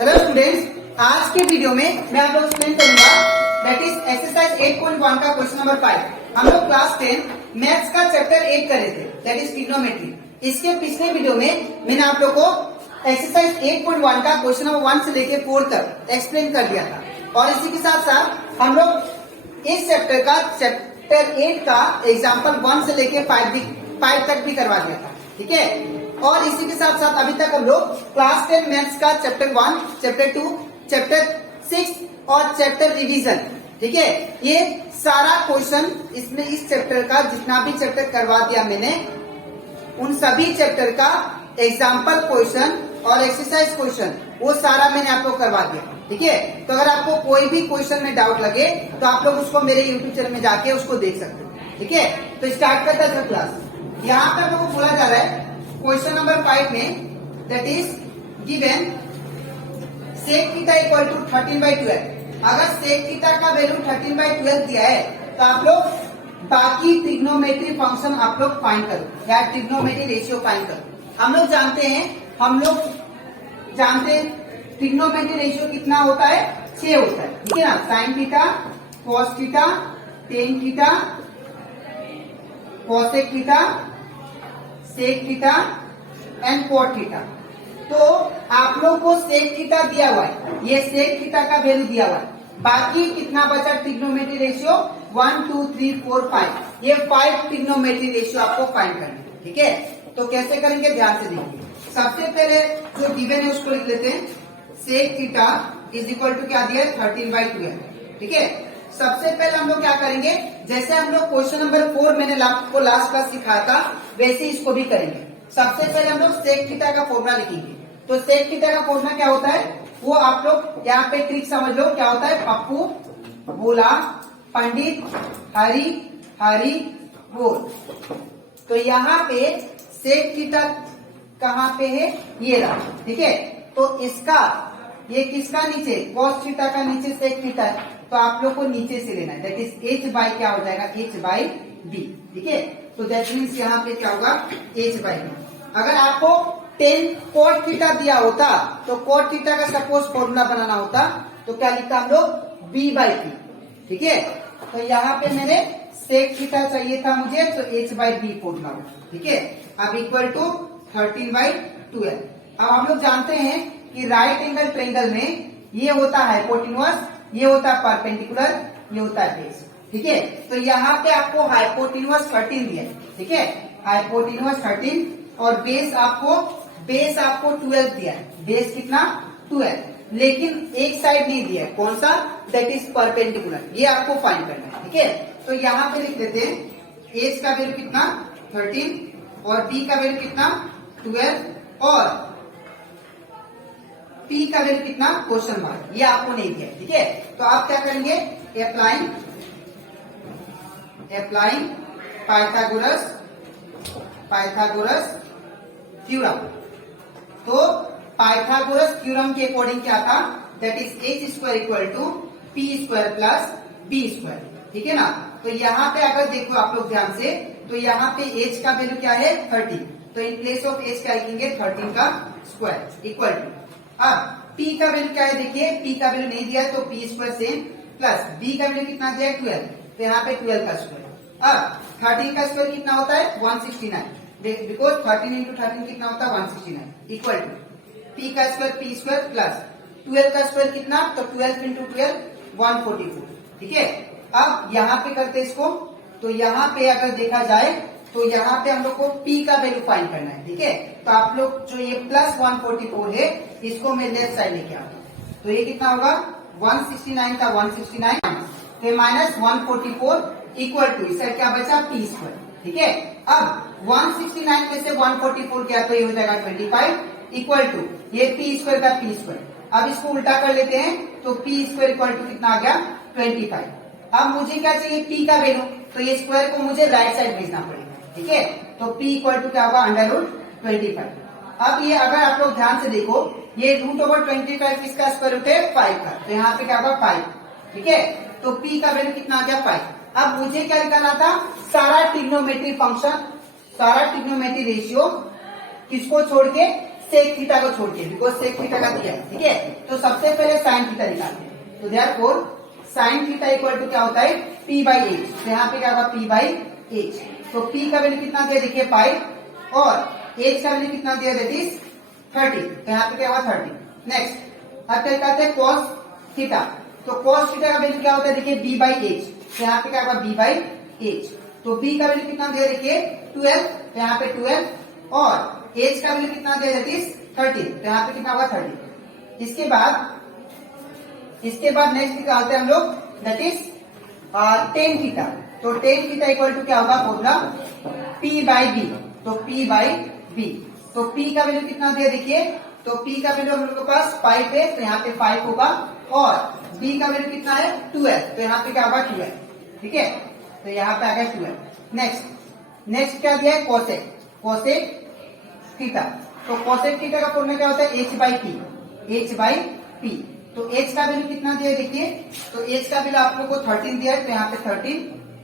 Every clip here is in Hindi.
हेलो स्टूडेंट्स, आज के वीडियो में मैं आप लोग एक्सप्लेन करूंगा दैट इज एक्सरसाइज 8.1 का क्वेश्चन नंबर 5। हम लोग क्लास 10 मैथ्स का चैप्टर 8 करे थे दैट इज ट्रिग्नोमेट्री। इसके पिछले वीडियो में मैंने आप लोग को एक्सरसाइज 8.1 का क्वेश्चन नंबर 1 से लेके 4 तक एक्सप्लेन कर दिया था और इसी के साथ साथ हम लोग इस चैप्टर 8 का एग्जाम्पल 1 से लेके 5 तक भी करवा दिया था। ठीक है, और इसी के साथ साथ अभी तक हम लोग क्लास 10 मैथ्स का चैप्टर 1, चैप्टर 2, चैप्टर 6 और चैप्टर रिवीजन, ठीक है, ये सारा क्वेश्चन इसमें इस चैप्टर का जितना भी चैप्टर करवा दिया मैंने उन सभी चैप्टर का एग्जाम्पल क्वेश्चन और एक्सरसाइज क्वेश्चन वो सारा मैंने आपको करवा दिया। ठीक है, तो अगर आपको कोई भी क्वेश्चन में डाउट लगे तो आप लोग उसको मेरे यूट्यूब चैनल में जाके उसको देख सकते हो। ठीक है, तो स्टार्ट करता है क्लास। यहाँ पे आप लोग को बोला जा रहा है क्वेश्चन नंबर 5 में that is given sec theta equal to 13/12। अगर सेक थीटा का वैल्यू 13/12 दिया है तो आप लोग बाकी ट्रिग्नोमेट्री फंक्शन आप लोग फाइंड करो या ट्रिग्नोमेट्री रेशियो फाइंड करो। हम लोग जानते हैं ट्रिग्नोमेट्री रेशियो कितना होता है, 6 होता है। ठीक है ना, sine theta, cos theta, tan theta, cosec theta, sec theta and cot theta. तो आप लोग को सेक थीटा दिया हुआ है, ये सेक थीटा का वैल्यू दिया हुआ है। बाकी कितना बचा ट्रिग्नोमेट्री रेशियो 1 2 3 4 5, ये 5 ट्रिग्नोमेट्री रेशियो आपको फाइंड करना है। ठीक है, तो कैसे करेंगे ध्यान से देखिए। सबसे पहले जो गिवन है उसको लिख लेते हैं। Sec theta is equal to क्या दिया है, 13/12। ठीक है, सबसे पहले हम लोग क्या करेंगे, जैसे हम लोग क्वेश्चन नंबर 4 मैंने आपको लास्ट क्लास सिखाया था वैसे इसको भी करेंगे। सबसे पहले हम लोग सेक थीटा का फॉर्मूला लिखेंगे। तो सेक थीटा का फॉर्मूला क्या होता है वो आप लोग यहाँ पे ट्रिक समझ लो। क्या होता है, पप्पू बोला पंडित हरी बोल। तो यहाँ पे सेक थीटा कहाँ पे है, ये रहा। ठीक है, तो इसका ये किसका नीचे, कॉस थीटा का नीचे सेक थीटा है, तो आप लोग को नीचे से लेना है दैट इज h बाई क्या हो जाएगा, h/b। ठीक है, तो दैट मीन्स यहाँ पे क्या होगा, h/b। अगर आपको 10 कॉट थीटा दिया होता तो कॉट थीटा का सपोज फॉर्मूला बनाना होता तो क्या लिखता हम लोग, b/p। ठीक है, तो यहाँ पे मैंने सेक थीटा चाहिए था मुझे तो h/b फॉर्मूला। ठीक है, अब इक्वल टू 13/12। अब हम लोग जानते हैं कि राइट एंगल ट्रायंगल में ये होता है हाइपोटेन्यूज, ये होता है परपेंडिकुलर, ये होता है बेस। ठीक है, तो यहाँ पे आपको हाइपोटेन्यूज 13 दिया है। ठीक है, हाइपोटेन्यूज 13 और बेस आपको 12 दिया है। बेस कितना, 12, लेकिन एक साइड नहीं दिया है, कौन सा, दैट इज परपेंडिकुलर, ये आपको फाइंड करना है। ठीक है, तो यहाँ पे लिख देते हैं एच का वैल्यू कितना, 13 और बी का वैल्यू कितना, 12 और पी का वैल्यू कितना, क्वेश्चन मार्क, ये आपको नहीं दिया। ठीक है, तो आप क्या करेंगे, अप्लाइंग पाइथागोरस थ्योरम। तो पाइथागोरस थ्योरम के अकॉर्डिंग क्या था, that is h² equal to p² plus b²। ठीक है ना, तो यहाँ पे अगर देखो आप लोग ध्यान से, तो यहाँ पे h का वैल्यू क्या है, 13, तो इन प्लेस ऑफ h क्या लिखेंगे, 13 का स्क्वायर इक्वल टू, अब p का वैल्यू क्या है, देखिए p का वैल्यू नहीं दिया है तो p² सेम प्लस b का वैल्यू कितना दिया है, 12, तो यहाँ पे 12 का स्क्वायर। अब 13 का स्क्वायर कितना होता है, 169, बिकॉज 13 इंटू 13 कितना होता है, 169 इक्वल टू p का स्क्वायर p² प्लस 12 का स्क्वायर कितना, तो 12 इंटू 12 144। ठीक है, अब यहाँ पे करते इसको, तो यहाँ पे अगर देखा जाए तो यहाँ पे हम लोग को p का वैल्यू फाइंड करना है। ठीक है, तो आप लोग जो ये प्लस 144 है इसको मैं लेफ्ट साइड लेके आता हूँ, तो ये कितना होगा, 169 था 169, तो माइनस 144 इक्वल टू इस साइड क्या बचा, p²। ठीक है, अब 169 में से 144 किया तो ये हो जाएगा 25 इक्वल टू ये p² का p²। अब इसको उल्टा कर लेते हैं तो p² इक्वल टू कितना आ गया, 25। अब मुझे क्या चाहिए, p का वैल्यू, तो ये स्क्वायर को मुझे राइट साइड भेजना पड़ेगा। ठीक है, तो p इक्वल टू क्या होगा, √25। अब ये अगर आप लोग ध्यान से देखो, ये √25 किसका स्क्वायर रूट है, 5 का, तो यहाँ पे क्या होगा 5। ठीक है, तो p का वैल्यू कितना आ गया, 5। अब मुझे क्या निकालना था, सारा ट्रिग्नोमेट्री फंक्शन, सारा ट्रिग्नोमेट्री रेशियो किसको छोड़ के, सेक थीटा को छोड़ के, बिकॉज सेक थीटा का दिया है, ठीक है। तो सबसे पहले साइन थीटा निकालते हैं। तो therefore sine theta equal to क्या होता है, p बाई एच। तो यहाँ पे क्या होगा, p बाई एच। तो p का वैल्यू कितना दिया देखिए 5 और h का वैल्यू कितना दिया दैट इज 30। तो यहाँ पे क्या होगा 30। नेक्स्ट अब क्या कहते हैं cos थीटा। तो cos थीटा का वैल्यू क्या होता है देखिए b बाई एच। तो यहाँ पे क्या होगा b बाई एच। तो b का वैल्यू कितना दिया देखिए 12। तो यहाँ पे 12 और h का वैल्यू कितना दिया दैट इज 30। तो यहाँ पे कितना होगा 30। इसके बाद नेक्स्ट निकालते हैं हम लोग दैट इज टेन थीटा। तो टेन थीटा इक्वल टू क्या होगा फॉर्मूला p बाई बी। तो p बाई बी। तो p का वैल्यू कितना दिया देखिए, तो p का वैल्यू हम लोग के पास 5 है, तो यहाँ पे 5 होगा और b का वैल्यू कितना है 12। तो यहाँ पे क्या होगा 12, ठीक है। तो यहाँ पे आ गया 12। नेक्स्ट क्या दिया है कोसेक थीटा। तो कोसेक थीटा का फॉर्मूला क्या होता है h बाई पी। तो h का वैल्यू कितना दिया है देखिए, तो h का वैल्यू आप लोग को 13 दिया है, तो यहाँ पे 13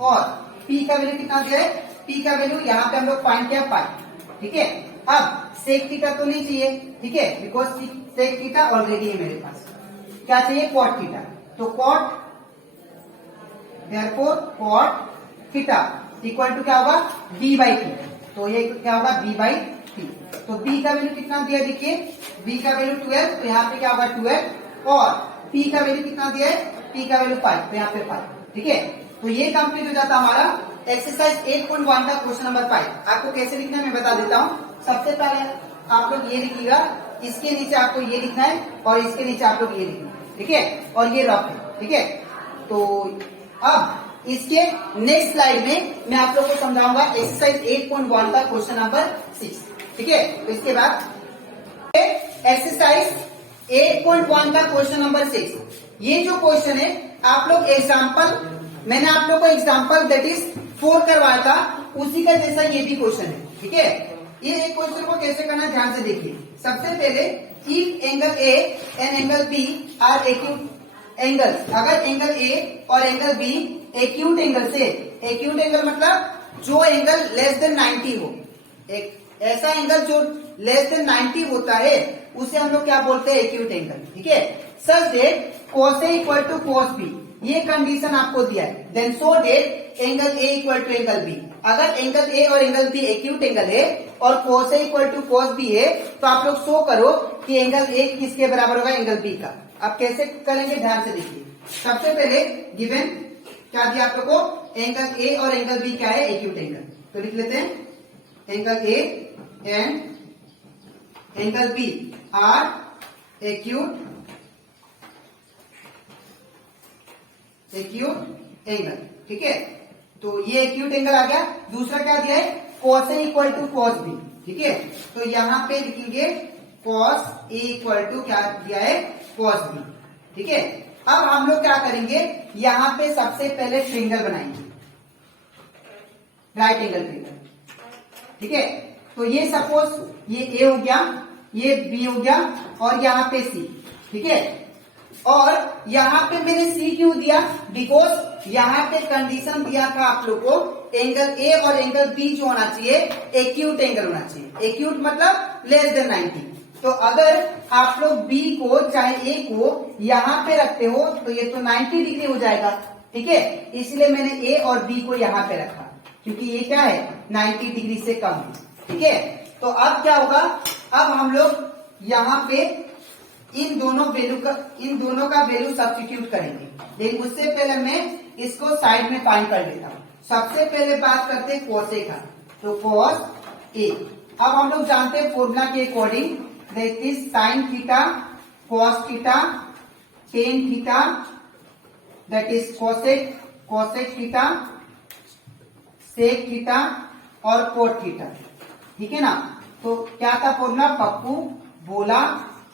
और p का वैल्यू कितना दिया है, p का वैल्यू यहाँ पे हम लोग फाइंड किया 5, ठीक है। अब सेक थीटा तो नहीं चाहिए, ठीक है, बिकॉज सेक थीटा ऑलरेडी है मेरे पास। क्या चाहिए कॉट थीटा। तो cot therefore cot theta equal to क्या होगा b बाई पी। तो ये क्या होगा b बाई पी। तो b का वैल्यू कितना दिया देखिए, b का वैल्यू 12। तो यहाँ पे क्या होगा 12 और p का वैल्यू कितना दिया है, p का वैल्यू 5। तो यहाँ पे 5, ठीक है। तो ये कंप्लीट हो जाता हमारा एक्सरसाइज 8.1 का क्वेश्चन नंबर 5। आपको कैसे लिखना है मैं बता देता हूँ। सबसे पहले आप लोग ये लिखिएगा, इसके नीचे आपको ये लिखना है और इसके नीचे आप लोग ये लिखना है, ठीक है, और ये रफ है, ठीक है। तो अब इसके नेक्स्ट स्लाइड में मैं आप लोग को समझाऊंगा एक्सरसाइज 8.1 का क्वेश्चन नंबर 6, ठीक है। तो इसके बाद एक्सरसाइज 8.1 का क्वेश्चन नंबर 6। ये जो क्वेश्चन है आप लोग एग्जाम्पल, मैंने आप लोग को एग्जाम्पल दैट इज 4 करवाया था, उसी का जैसा ये भी क्वेश्चन है, ठीक है। ये एक क्वेश्चन को कैसे करना है ध्यान से देखिए। सबसे पहले if angle A and angle B are acute angle, अगर एंगल ए और एंगल बी एक्यूट एंगल से, एक्यूट एंगल मतलब जो एंगल लेस देन 90 हो, एक ऐसा एंगल जो लेस देन 90 होता है उसे हम लोग क्या बोलते हैं एक्यूट एंगल, ठीक है। Such that cos A equal to cos B, ये कंडीशन आपको दिया है। Then so that angle A equal to angle B, अगर एंगल A और एंगल B एक्यूट एंगल है और cos A equal to cos B है तो आप लोग शो करो कि एंगल A किसके बराबर होगा, एंगल B का। अब कैसे करेंगे ध्यान से देखिए। सबसे पहले गिवन क्या दिया आप लोग को, एंगल A और एंगल B क्या है, एक्यूट एंगल। तो लिख लेते हैं angle A and angle B are acute angle, ठीक है। तो ये एक्यूट एंगल आ गया। दूसरा क्या दिया है cos A equal to cos B, ठीक है। तो यहाँ पे लिखेंगे cos A इक्वल टू क्या दिया है cos B, ठीक है। अब हम लोग क्या करेंगे, यहाँ पे सबसे पहले ट्रायंगल बनाएंगे, राइट एंगल ट्रायंगल, ठीक है। तो ये सपोज ये A हो गया, ये B हो गया और यहाँ पे C, ठीक है। और यहाँ पे मैंने C क्यों दिया, बिकॉज यहाँ पे कंडीशन दिया था आप लोग को एंगल A और एंगल B जो होना चाहिए एक्यूट एंगल होना चाहिए। एक्यूट मतलब लेस देन 90। तो अगर आप लोग B को चाहे A को यहाँ पे रखते हो तो ये तो 90 डिग्री हो जाएगा, ठीक है। इसलिए मैंने A और B को यहाँ पे रखा क्योंकि ये क्या है 90 डिग्री से कम है, ठीक है। तो अब क्या होगा, अब हम लोग यहाँ पे इन दोनों का वैल्यू सब्स्टिट्यूट करेंगे। लेकिन उससे पहले मैं इसको साइड में फाइंड कर लेता हूँ। सबसे पहले बात करते हैं cos A का। तो cos A, अब हम लोग जानते हैं फॉर्मूला के according that is sine theta cos theta tan theta that is cosec theta sec theta और कोट थीटा, ठीक है ना। तो क्या था फॉर्मूला, पप्पू बोला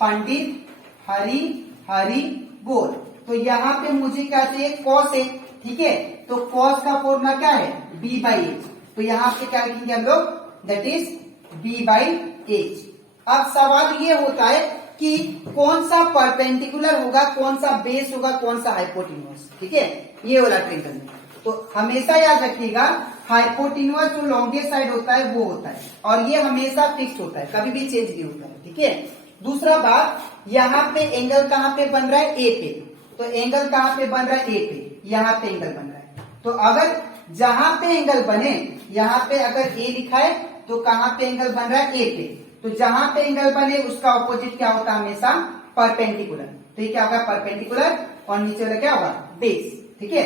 पंडित हरी बोल। तो यहाँ पे मुझे क्या चाहिए cos A, ठीक है। तो cos का फॉर्मूला क्या है b बाई एच। तो यहाँ पे क्या लिखेंगे हम लोग, that is b by H. अब सवाल ये होता है कि कौन सा परपेंडिकुलर होगा, कौन सा बेस होगा, कौन सा हाइपोटेन्यूज, ठीक है, ये वाला ट्रायंगल में। तो हमेशा याद रखिएगा हाइपोटेन्यूज जो लॉन्गेस्ट साइड होता है वो होता है और ये हमेशा फिक्स होता है, कभी भी चेंज नहीं होता है, ठीक है। ठीक है। दूसरा बात, यहाँ पे एंगल कहाँ पे बन रहा है, ए पे। तो एंगल कहाँ पे बन रहा है, ए पे, यहाँ पे एंगल बन रहा है। तो अगर जहां पे एंगल बने, यहाँ पे अगर ए लिखा है तो कहाँ पे एंगल बन रहा है, ए पे। तो जहां पे एंगल बने उसका ऑपोजिट क्या होता है, हमेशा परपेंडिकुलर। तो ये क्या होगा, परपेंडिकुलर, और नीचे वाला क्या होगा, बेस। ठीक है।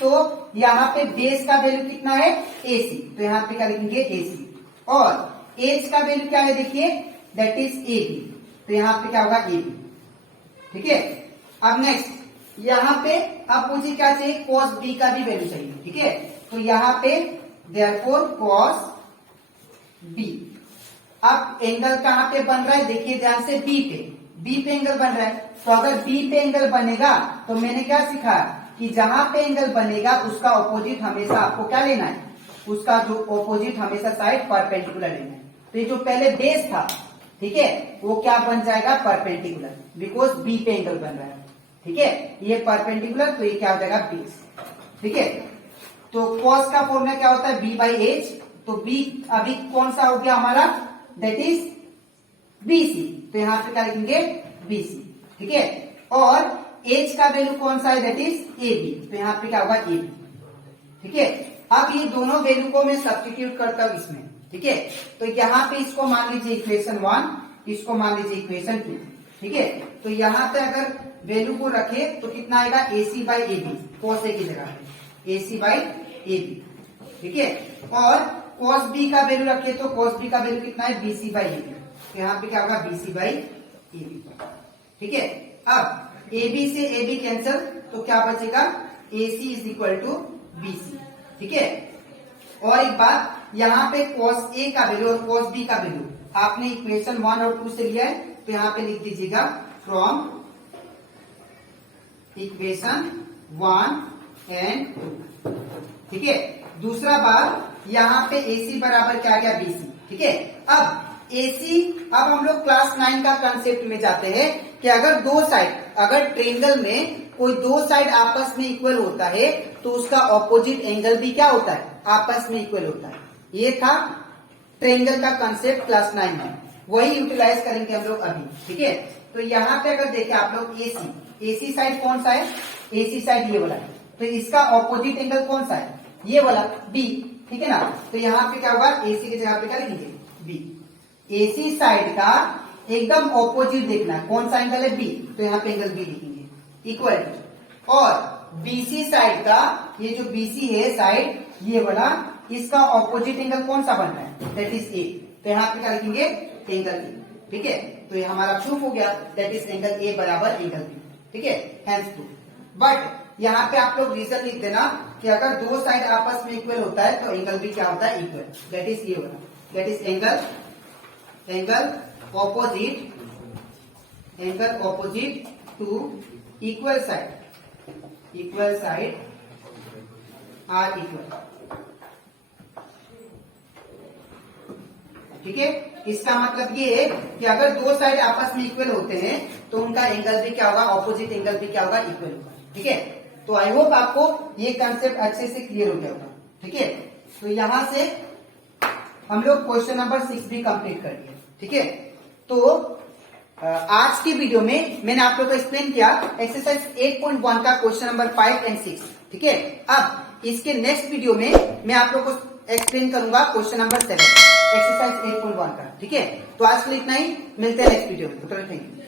तो यहाँ पे बेस का वैल्यू कितना है, AC। तो यहाँ पे क्या लिखेंगे, AC। और एज का वैल्यू क्या है, देखिए, दैट इज AB। तो यहाँ पे क्या होगा, AB। ठीक है। अब नेक्स्ट, यहाँ पे अब मुझे क्या चाहिए, cos B का भी वैल्यू चाहिए। ठीक है। तो यहाँ पे देयरफॉर cos B। अब एंगल कहाँ पे बन रहा है, देखिए ध्यान से, B पे। B पे एंगल बन रहा है। तो अगर B पे एंगल बनेगा तो मैंने क्या सीखा कि जहां पे एंगल बनेगा उसका ऑपोजिट हमेशा आपको क्या लेना है, उसका जो ऑपोजिट हमेशा साइड परपेंडिकुलर लेना है। तो ये जो पहले बेस था, ठीक है, वो क्या बन जाएगा, परपेंडिकुलर, बिकॉज बी पे एंगल बन रहा है। ठीक है। ये परपेंडिकुलर, तो ये क्या हो जाएगा, बेस। ठीक है। तो कॉस का फॉर्मूला क्या होता है, बी बाई एच। तो बी अभी कौन सा हो गया हमारा, दैट इज BC। तो यहां पे क्या लिखेंगे, BC। ठीक है। और एच का वैल्यू कौन सा है, दैट इज AB। तो यहाँ पे क्या होगा, AB। ठीक है। अब ये दोनों वैल्यू को मैं सब्स्टिट्यूट करता हूं इसमें। ठीक है। तो यहाँ पे इसको मान लीजिए इक्वेशन 1, इसको मान लीजिए इक्वेशन 2। ठीक है। तो यहाँ पे अगर वैल्यू को रखे तो कितना आएगा, AC by AB, cos A की जगह पे AC बाई AB। ठीक है। और cos B का वैल्यू रखे तो cos B का वैल्यू कितना है, BC बाई AB। तो यहाँ पे क्या होगा, BC बाई AB। ठीक है। अब AB से AB कैंसिल, तो क्या बचेगा, AC is equal to BC। ठीक है। और एक बात, यहाँ पे cos A का वैल्यू और cos B का वैल्यू आपने इक्वेशन 1 और 2 से लिया है, तो यहाँ पे लिख दीजिएगा फ्रॉम इक्वेशन 1 एंड 2। ठीक है। दूसरा बात, यहाँ पे AC बराबर क्या आ गया, BC। ठीक है। अब AC, अब हम लोग क्लास 9 का कंसेप्ट में जाते हैं कि अगर दो साइड, अगर ट्रायंगल में कोई दो साइड आपस में इक्वल होता है तो उसका ऑपोजिट एंगल भी क्या होता है, आपस में इक्वल होता है। ये था ट्रायंगल का कंसेप्ट क्लास 9 में, वही यूटिलाइज करेंगे हम लोग अभी। ठीक है। तो यहाँ पे अगर देखें आप लोग, AC साइड कौन सा है, AC साइड ये वाला है। तो इसका ऑपोजिट एंगल कौन सा है, ये वाला, B। ठीक है ना। तो यहाँ पे क्या होगा, AC की जगह पे क्या लिखेंगे, B। AC साइड का एकदम ऑपोजिट देखना है, कौन सा एंगल है, B। तो यहाँ पे एंगल B लिखेंगे, इक्वल टू। और BC साइड का, ये जो BC है साइड, ये वाला, इसका ऑपोजिट एंगल कौन सा बन रहा है, दैट इज A। तो यहाँ पे क्या लिखेंगे, एंगल A। ठीक है। तो ये हमारा प्रूफ हो गया, दैट इज एंगल A बराबर एंगल B। ठीक है, हैंस प्रूफ। बट यहाँ पे आप लोग रीजन लिख देना कि अगर दो साइड आपस में इक्वल होता है तो एंगल भी क्या होता है, इक्वल। दैट इज ये वाला, that is angle opposite to equal side are equal. ठीक है। इसका मतलब ये है कि अगर दो साइड आपस में इक्वल होते हैं तो उनका एंगल भी क्या होगा, ऑपोजिट एंगल भी क्या होगा, इक्वल होगा। ठीक है। तो आई होप आपको ये कंसेप्ट अच्छे से क्लियर हो गया होगा। ठीक है। तो यहां से हम लोग क्वेश्चन नंबर 6 भी कंप्लीट कर दिए। ठीक है। तो आज की वीडियो में मैंने आप लोगों को एक्सप्लेन किया एक्सरसाइज 8.1 का क्वेश्चन नंबर 5 एंड 6। ठीक है। अब इसके नेक्स्ट वीडियो में मैं आप लोगों को एक्सप्लेन करूंगा क्वेश्चन नंबर 7 एक्सरसाइज 8.1 का। ठीक है। तो आज के लिए इतना ही, मिलते हैं नेक्स्ट वीडियो में। Thank you.